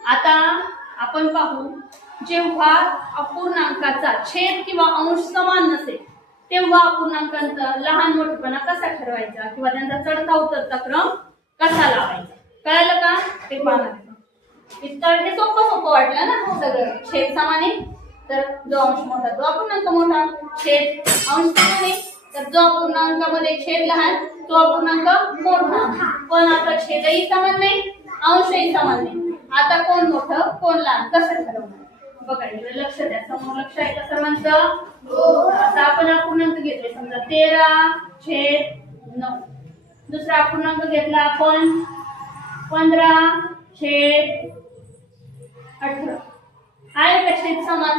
आता आपण पाहू, जेव्हा अपूर्णांकाचा छेद किंवा अंश समान नसेल तेव्हा अपूर्णांकांचा लहान मोठेपणा कसा ठरवायचा किंवा त्यांचा चढता उतरता क्रम कसा लावायचा, कळलं का? ते पाहणार. हे सोपं वाटलं ना सगळं. छेद समान आहे तर जो अंश मोठा तो अपूर्णांक मोठा, छेद अंश समान आहे तर जो अपूर्णांकामध्ये छेद लहान तो अपूर्णांक मोठा. पण आता छेदही समान नाही, अंशही समान नाही. आता कोण मोठं कोण लहान कसं ठरवणार? बघा इकडे लक्ष द्या, समोर लक्ष आहे का सर्वांचं? आता आपण अपूर्णांक घेतले, समजा 13/9. दुसरा अपूर्णांक घेतला आपण 15/18. आहे का छेद समान?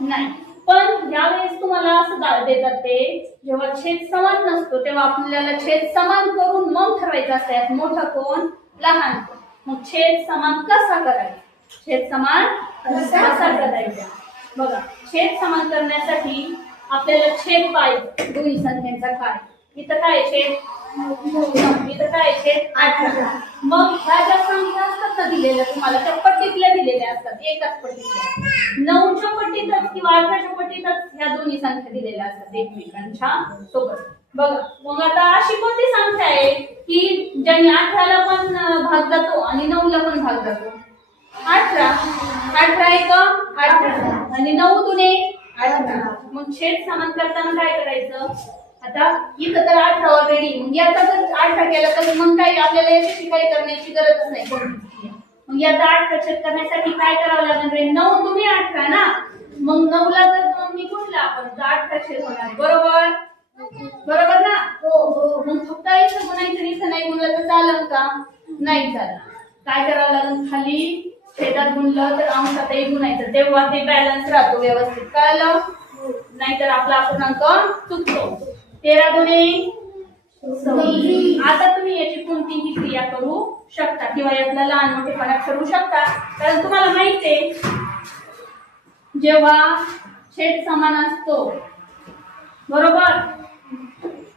नाही. पण यावेळेस तुम्हाला असं देतात ते, जेव्हा छेद समान नसतो तेव्हा आपल्याला छेद समान करून मग ठरवायचं असतं यात मोठा कोण लहान कोण. मग छेद समान कसा करायचा? छेद समान कसा करायचा? बघा, छेद समान करण्यासाठी आपल्याला छेद पाहिजे दोन्ही संख्यांचा. काय इथं काय छेद? इथं काय छेद? 18. मग ह्या ज्या संख्या असतात ना दिलेल्या तुम्हाला, त्या पट्टीतल्या दिलेल्या असतात, एकाच पट्टीतल्या. 9च्या पट्टीतच किंवा 18च्या पट्टीतच ह्या दोन्ही संख्या दिलेल्या असतात एकमेकांच्या सोबत. बघा, मग आता अशी कोणती संख्या आहे की ज्याने 18ला पण भाग जातो आणि 9ला पण भाग जातो? 18. 18 एक 18 आणि 9 दुने 18. मग छेद समान करताना काय करायचं? आता इथं तर 18 ऑलरेडी, मग याचा जर 18 केला तर मग काही आपल्याला याची काही करण्याची गरजच नाही. मग याचा 18 छेद करण्यासाठी काय करावं लागेल रे? 9 दुने 18 ना. मग 9ला जर 2 निघूनला आपण तर 18 छेद होणार. बरोबर बरोबर ना? हो. मग फक्त इथं गुणायचं, इथं नाही गुणलं तर चालेल का? नाही चालणार. काय करावं लागेल? खाली छेदात गुणलं तर अंशातही गुणायचं, तेव्हा ते बॅलन्स राहतो व्यवस्थित. कळलं? नाहीतर आपला अपूर्णांक चुकतो. 13 दुने 26. आता तुम्ही याची कोणतीही क्रिया करू शकता किंवा यातला लहान मोठेपणा ठरवू शकता, कारण तुम्हाला माहिती आहे जेव्हा छेद समान असतो, बरोबर,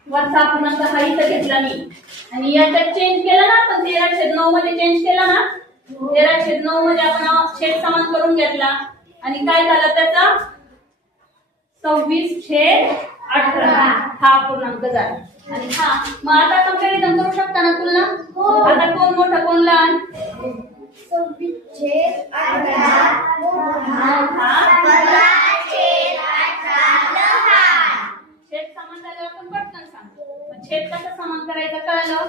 वरचा अपूर्णांक हा इथं घेतला मी आणि याच्यात चेंज केला ना आपण, 13/9 मध्ये चेंज केला ना. 13/9 मध्ये आपण छेद समान करून घेतला आणि काय झालं त्याचा? 26/18 हा अपूर्णांक झाला. आणि हा मग आता कंपॅरिझन करू शकता ना तुलना? आता कोण मोठा कोण लहान? 26/18 मोठा, 15/18 छेद समान झाल्यावर आपण पटकन सांगतो. छेद कसा समान करायचा कळलं?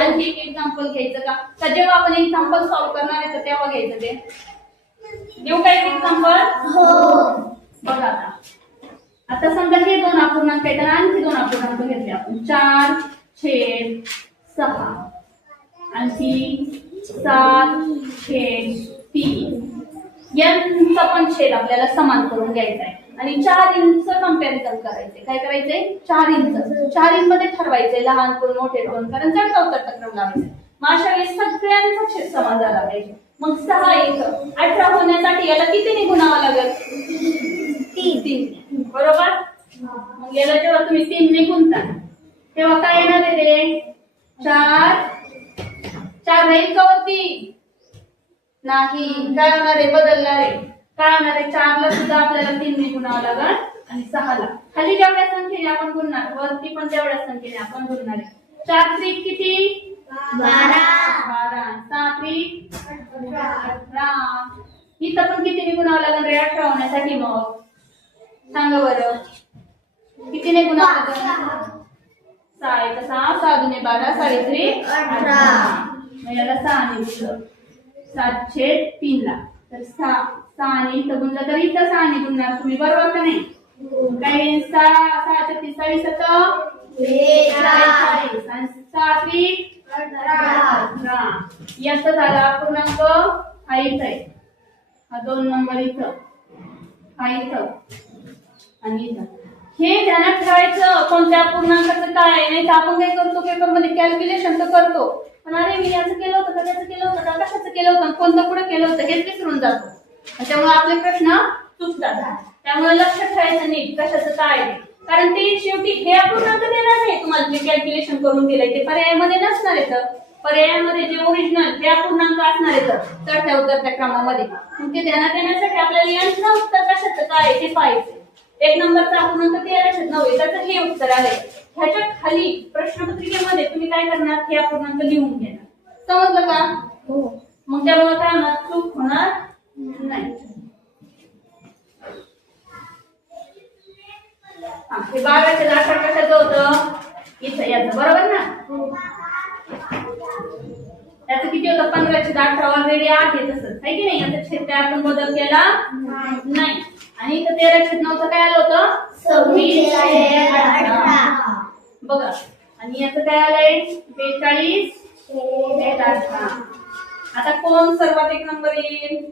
आणखी एक एक्झाम्पल घ्यायचं का? तर जेव्हा आपण एक्झाम्पल सॉल्व्ह करणार आहे तर तेव्हा घ्यायचं ते. देऊ का एक एक्झाम्पल? हो. बघा आता समजा हे दोन अपूर्णांक आहेत आणि आणखी दोन अपूर्णांक घेतले आपण. 4/6 आणखी 7/3. यांचा पण छेद आपल्याला समान करून घ्यायचा आहे आणि 4 इंच कंपॅरिझन करायचंय. काय करायचंय? 4 इंच. 4 इंच मध्ये ठरवायचंय लहान कोण मोठे कोण, कारण चढता उतरता क्रम लावायचा. मग अशा वेळेस सगळ्यांचा छेद समान झाला पाहिजे. मग 6 इथं 18 होण्यासाठी याला कितीने गुणावं लागेल? 3. बरोबर. मग याला जेव्हा तुम्ही 3 ने गुणता तेव्हा काय येणार आहे रे? 4 राहील का वरती? नाही. काय होणार आहे? बदलणार आहे. काय होणार आहे? 4 ला सुद्धा आपल्याला 3 ने गुणावं लागेल आणि 6 ला खाली जेवढ्या संख्येने आपण गुणणार वरती पण तेवढ्या संख्येने आपण गुणणार आहे. 4 त्रिक किती? 12. 6 त्रिक 18. इथं पण कितीने गुणावं लागेल रे 18 होण्यासाठी? मग सांगा बरं कितीने गुणावं लागेल? 6 6 दुने 12 3 18. मग याला 6 ने गुणलं 7/3 ला तर 6 ने इथं गुणलं तर इथं 6 ने गुणणार तुम्ही, बरोबर का नाही? काही 6/6 42 आणि 6 त्रिक 18. याचा झाला अपूर्णांक हा इथं आहे, हा 2 नंबर इथं, हा इथं आणि इथं. हे ध्यानात ठेवायचं कोणत्या अपूर्णांकाचं काय. नाही तर आपण काय करतो पेपर मध्ये कॅल्क्युलेशन तर करतो, पण अरे मी याचं केलं होतं का, त्याचं केलं होतं का, कशाचं केलं होतं, कोणतं पुढे केलं होतं हेच विसरून जातो. त्यामुळे आपले प्रश्न चुकतात. त्यामुळे लक्ष ठेवायचं नीट कशाचं काय आहे, कारण ते शेवटी हे अपूर्णांक देणार नाही तुम्हाला जे कॅल्क्युलेशन करून दिलंय ते पर्यायामध्ये नसणार आहे. पर्यायामध्ये जे ओरिजिनल हे अपूर्णांक असणार आहे तर चढत्या उतरत्या क्रमामध्ये मग ते ध्यानात येण्यासाठी आपल्याला यांचं उत्तर कशाचं काय आहे ते पाहायचं. 1 नंबरचा अपूर्णांक 1309 त्याचं हे उत्तर आहे. ह्याच्या खाली प्रश्नपत्रिकेमध्ये तुम्ही काय करणार हे अपूर्णांक लिहून घेणार. समजलं का? हो. मग त्यामुळे काय होणार चूक होणार नाही. हे 12चे 18 कशाचं होतं इथं याचं बरोबर ना. त्याचं किती होतं 15चे 18 ऑलरेडी आहे तसंच आहे की नाही. याचा छेद काय आपण बदल केला नाही. आणि इथं 13/9 काय आलं होतं 26/18 बघा. आणि याचं काय आलंय 42/18. आता कोण सर्वात 1 नंबर येईल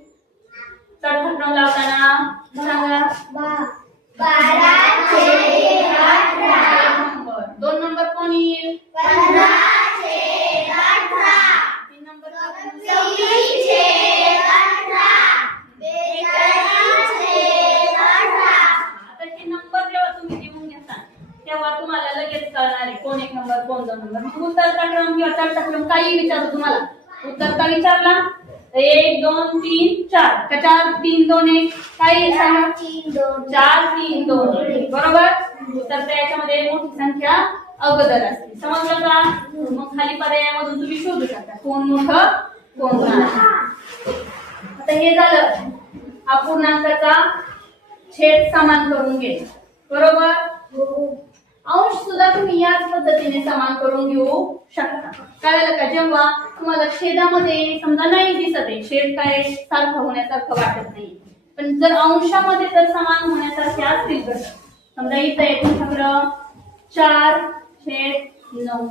चढता क्रम लावताना सांगा. 12/18 2 नंबर कोण येईल 15/18 3 नंबर 26/18 42/18. आता हे नंबर जेव्हा तुम्ही लिहून घेता तेव्हा तुम्हाला लगेच कळणार आहे कोण 1 नंबर कोण 2 नंबर. मग उत्तरचा क्रम किंवा चढता क्रम काही विचारू तुम्हाला. उत्तरचा विचारला 1 2 3 4 का 4 3 2 1 काही सांगा 4 3 2 बरोबर. उत्तरच्या याच्यामध्ये मोठी संख्या अगोदर असते. समजलं का? मग खाली पर्यायामधून तुम्ही शोधू शकता कोण मोठं कोण लहान. आता हे झालं अपूर्णांकाचा छेद समान करून घे बरोबर. अंश सुद्धा तुम्ही याच पद्धतीने समान करून घेऊ शकता. कळलं का? जेव्हा तुम्हाला छेदामध्ये समजा नाही दिसत आहे छेद काय सारखं होण्यासारखं वाटत नाही पण जर अंशामध्ये जर समान होण्यासारखे असतील तर समजा इथं आहे तुमच्याकडं 4/9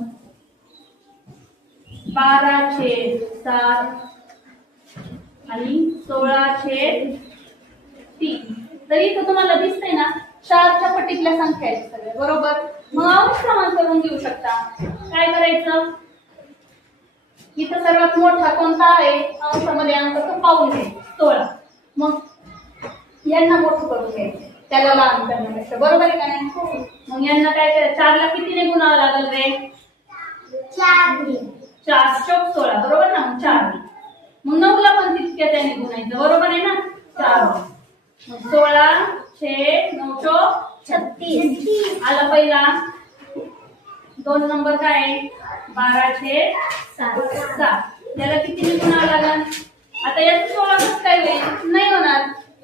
12/7 आणि 16/3 तरी इथं तुम्हाला दिसतंय ना 4च्या पटीतल्या संख्या आहेत सगळ्या बरोबर. मग अंश समान करून घेऊ शकता. काय करायचं इथं सर्वात मोठा कोणता आहे अंशामध्ये अंक तो पाहून घे 16. मग यांना मोठं करून घ्यायचं त्याला लहान करण्यापेक्षा बरोबर आहे का नाही. मग यांना काय करायचं 4ला कितीने गुणावं लागेल रे 4 चौक 16 बरोबर ना. मग 4 मग 9ला पण तितक्या त्याने गुणायचं बरोबर आहे ना 4. मग 16/9 36 आला पहिला. 2 नंबर काय आहे 12/7 याला कितीने गुणावं लागेल. आता याचं 16 कसं काय होईल नाही होणार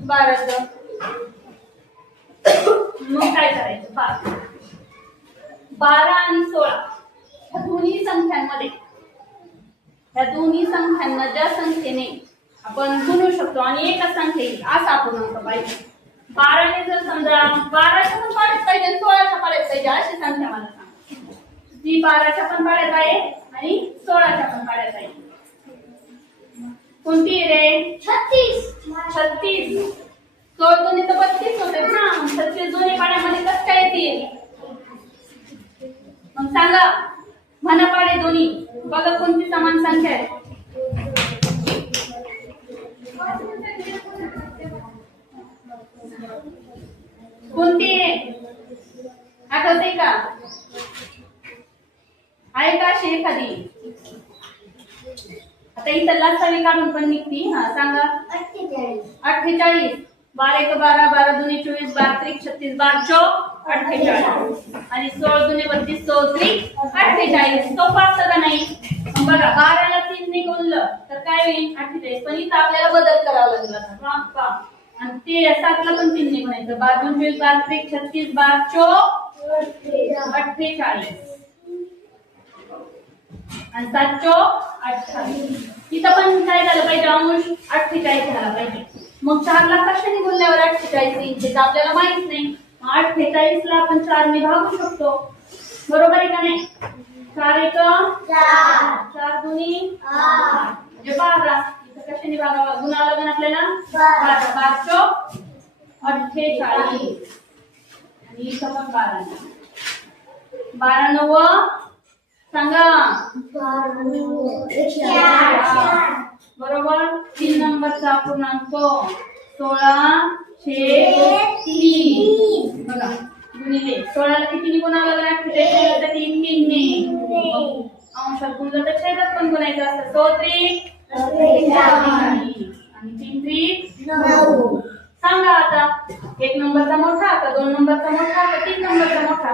12चं. मग काय करायचं 12 आणि 16 ह्या दोन्ही संख्यांना ज्या संख्येने आपण गुणू शकतो आणि एकच संख्या येईल असं आपण म्हणतो पाहिजे. 12ने जर समजा 12च्या पण पाड्यात पाहिजे 16च्या पाड्यात पाहिजे अशी संख्या मला सांग. ती 12च्या पण पाड्यात आहे आणि 16च्या पण पाड्यात आहे. कोणती रे 36. 16 दोन्ही तर 32 होते ना. 36 दोन्ही पाड्यामध्ये कसं काय येतील मग सांगा म्हणा पाडे दोन्ही. बघा कोणती समान संख्या आहे. कोणती आठवते का आहे का अशी एखादी. आता इथं लसावी काढून पण निघती. हा सांगा 48. 48 12 1 12 12 2 24 12 3 36 12 4 48 आणि 16 2 32 34 48. सोपा असतं का नाही. बघा 12ला 3 ने गुणलं तर काय होईल 48. पण इथं आपल्याला बदल करावा लागला आणि ते 7ला पण 3 ने गुणायचं 12 2 24 12 3 36 12 4 48 आणि 7 4 28. इथं पण काय झालं पाहिजे अंश 48 झाला पाहिजे. मग 4ला कशाने गुणल्यावर 48 येईल ते आपल्याला माहित नाही. 48ला आपण 4 ने भागू शकतो बरोबर आहे का नाही. 4 1 4 2 8 म्हणजे 12. इथं कशाने भागावा गुणावं लागेल आपल्याला 12 4 48 आणि इथं पण 12 12 9 सांगा बरोबर. 3 नंबरचा अपूर्णांक 16/3 बघा गुणिले 16ला कितीने गुणावं लागेल 48 3 ने अंशात गुणलं तर छेदात पण गुणायचं असतं. 6 त्रिक 23. आणि 3 त्रिक 9. सांगा आता 1 नंबरचा मोठा का 2 नंबरचा मोठा का 3 नंबरचा मोठा?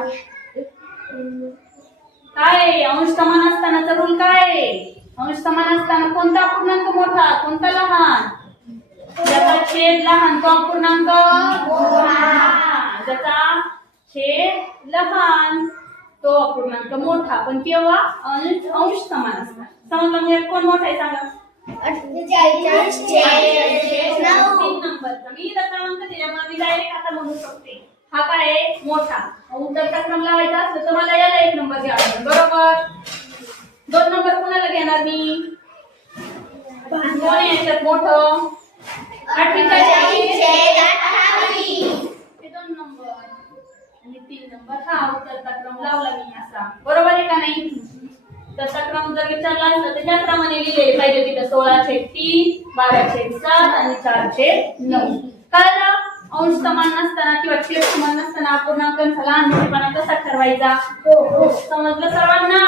काय आहे? अंश समान असतानाचा रूल काय आहे? अंश समान असताना कोणता अपूर्णांक मोठा कोणता लहान? ज्याचा छेद लहान तो अपूर्णांक मोठा, ज्याचा छेद लहान तो अपूर्णांक मोठा. पण केव्हा? अंश समान असतात. समजलं म्हणजे कोण मोठा आहे सांगा? 48 छेद 9. 3 नंबरचा मी इथं क्रमांक दिल्यामुळे मी डायरेक्ट आता म्हणू शकते हा काय आहे? मोठा. उत्तरचा क्रम लावायचा असतो तर मला याला 1 नंबर घ्यावा लागेल, बरोबर. 2 नंबर कोणाला घेणार मी? कोण आहे याच्यात मोठं? 48 छेद 28. हे 2 नंबर आणि 3 नंबर हा उत्तरचा क्रम लावला मी असा, बरोबर आहे का नाही? तसा क्रम जर विचारला असता तर त्याप्रमाणे लिहिलेले पाहिजे तिथं 16/3, 12/7 आणि 4/9. कळलं? अंश समान नसताना किंवा छेद समान नसताना अपूर्णांकांचा लहान मोठेपणा कसा ठरवायचा? समजलं सर्वांना?